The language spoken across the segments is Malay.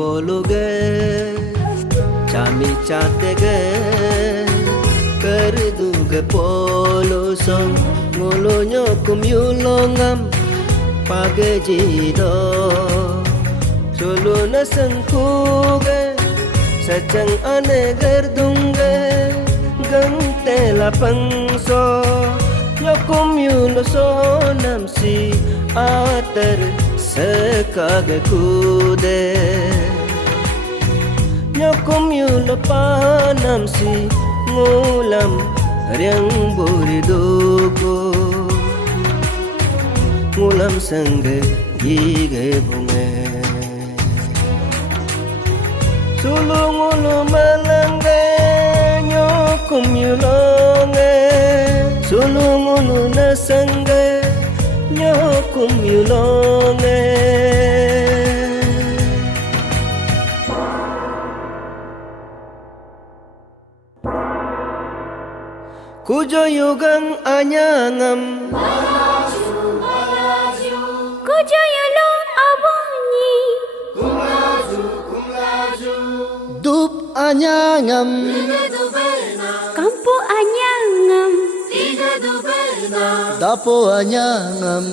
pologe chami chatege kerduge polo song ngolonyo kumyulongam page jido cholo na sangkuge sachang ane gerdunge gante la pangso nyokum yulo so namsi atar sekage kude nyokum yulo pa namsi ngulam riang buriduko ngulam sangge gige bunge sulungulu malangge nyokum yulonge sulungulu nasangge nyokum yulonge kujo yugang anyangam kujo yulong abonyi dup anyangam kampo anyangam dapo anyangam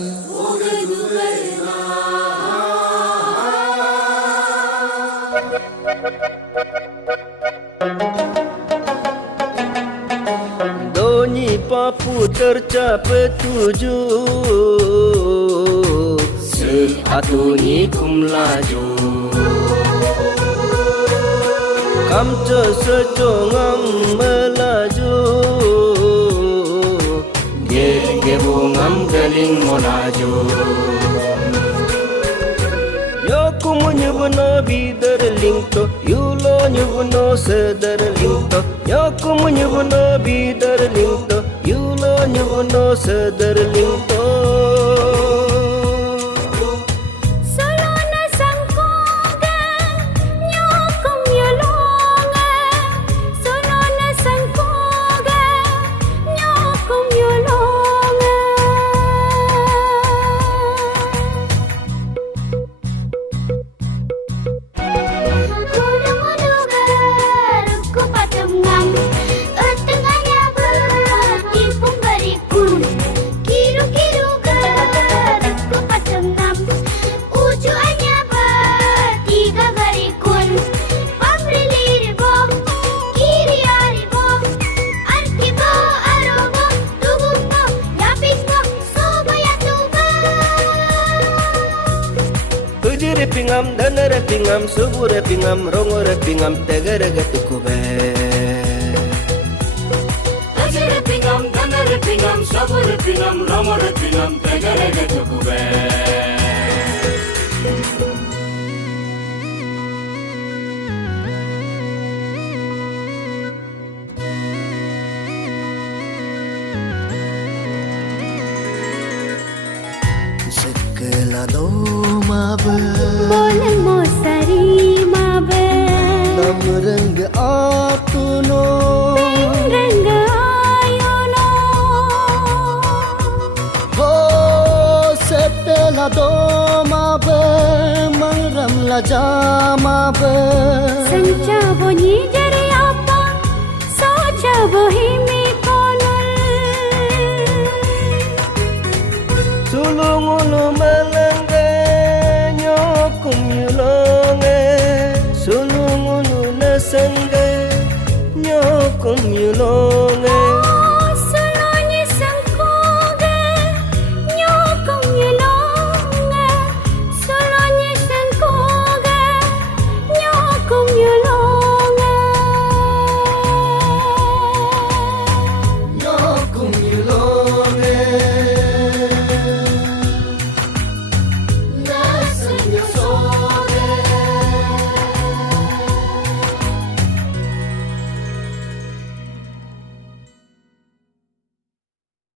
Donyi papu tercapai tujuh seatunyi kum laju kamca secongam melaju gebungam galing molaju Yoku menyebuna bidar lingto yulo nyebuna sedar lingto Yoku menyebuna bidar lingto yulo nyebuna sedar lingto solo na sangkoga nyokum yulonga solo na sangkoga nyokum yulonga ku patungam tengahnya bertipung berikun kiru-kiru ku patungam ujuannya bertiga berikun pamrilir bom kiri ari bom arkibo arobo tugumbo yapingbo sobaya tuba Tujire pingam danare pingam subure pingam rongore pingam tegere getukube Ajere pingam, danare pingam, sabure pingam, ramore pingam, tegere getukube. Sekela doma be bolang mo sari mabe namreng atuno rengga ayono ho sepela doma be mangram la jama be sancha bonyi jari apa socha bohimi konul sulungulu malangge nyokum yulonge sulungulu nasangge nyokum yulonge